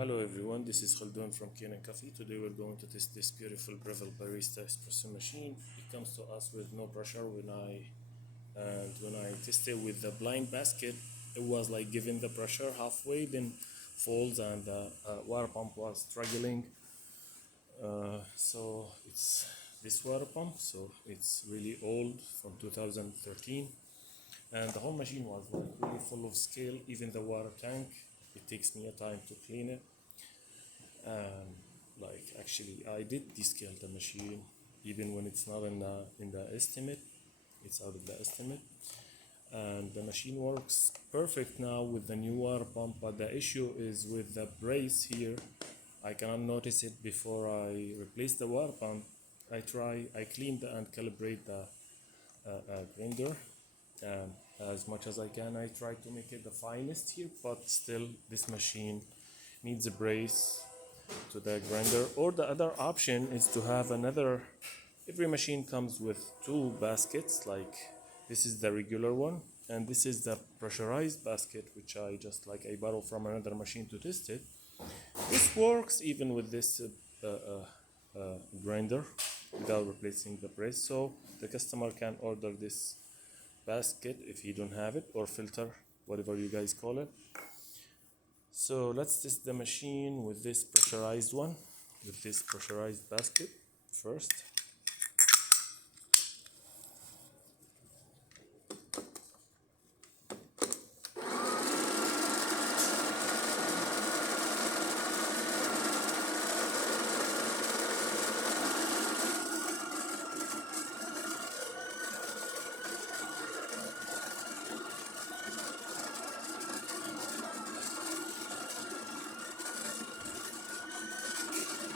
Hello everyone, this is Khaldun from Kanen Coffee. Today we're going to test this beautiful Breville Barista Espresso machine. It comes to us with no pressure. When I tested with the blind basket, it was like giving the pressure halfway, then folds, and the water pump was struggling. So it's this water pump, so it's really old, from 2013, and the whole machine was like really full of scale. Even the water tank, it takes me a time to clean it. Like actually, I did descale the machine, even when it's not in the estimate. It's out of the estimate, and the machine works perfect now with the new water pump. But the issue is with the brace here. I cannot notice it before I replace the water pump. I clean and calibrate the grinder as much as I can. I try to make it the finest here, but still this machine needs a brace to the grinder. Or the other option is to have another. Every machine comes with two baskets, like this is the regular one and this is the pressurized basket, which I borrow from another machine to test it. This works even with this grinder without replacing the brace, so the customer can order this basket if you don't have it, or filter, whatever you guys call it. So let's test the machine with this pressurized one, with this pressurized basket first.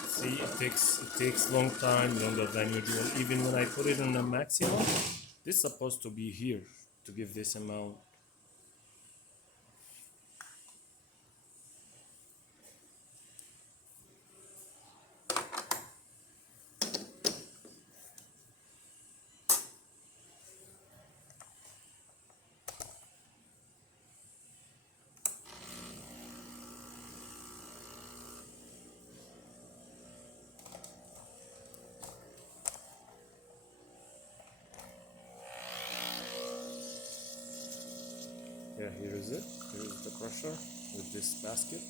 See, it takes long time, longer than usual. Even when I put it on the maximum, this is supposed to be here to give this amount. Yeah, here is it. Here is the pressure with this basket.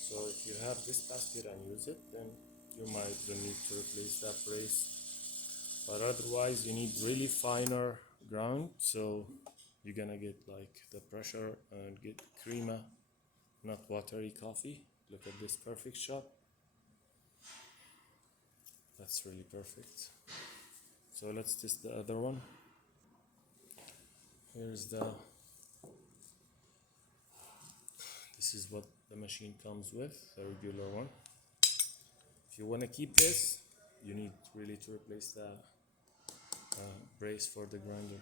So if you have this basket and use it, then you might don't need to replace that brace. But otherwise, you need really finer ground, so you're gonna get like the pressure and get crema, not watery coffee. Look at this perfect shot. That's really perfect. So let's test the other one. This is what the machine comes with, the regular one. If you want to keep this, you need really to replace the brace for the grinder.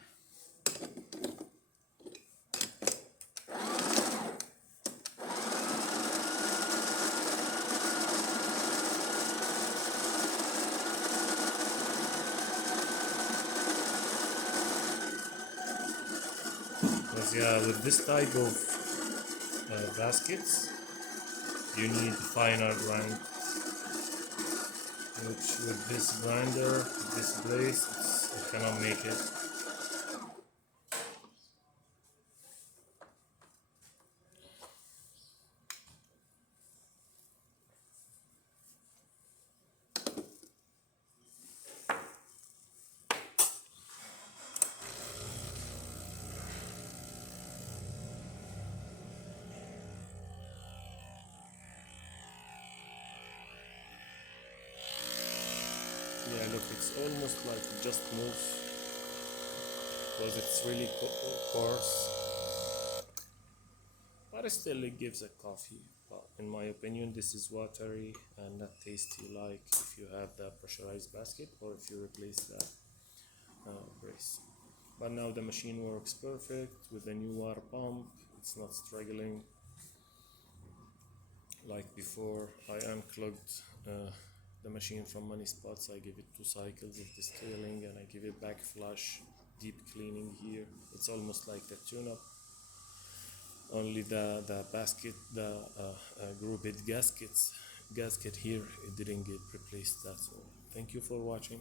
Because yeah, with this type of baskets, you need finer grind, which with this grinder, with this brace, it cannot make it. Yeah, look, it's almost like it just moves because it's really coarse, but still it gives a coffee. But in my opinion, this is watery and not tasty like if you have the pressurized basket or if you replace the brace. But now the machine works perfect with the new water pump. It's not struggling like before. I unclogged the machine from many spots. I give it 2 cycles of descaling and I give it back flush, deep cleaning here. It's almost like the tune-up. Only the basket, the grouped gasket here, it didn't get replaced. That's all. Thank you for watching.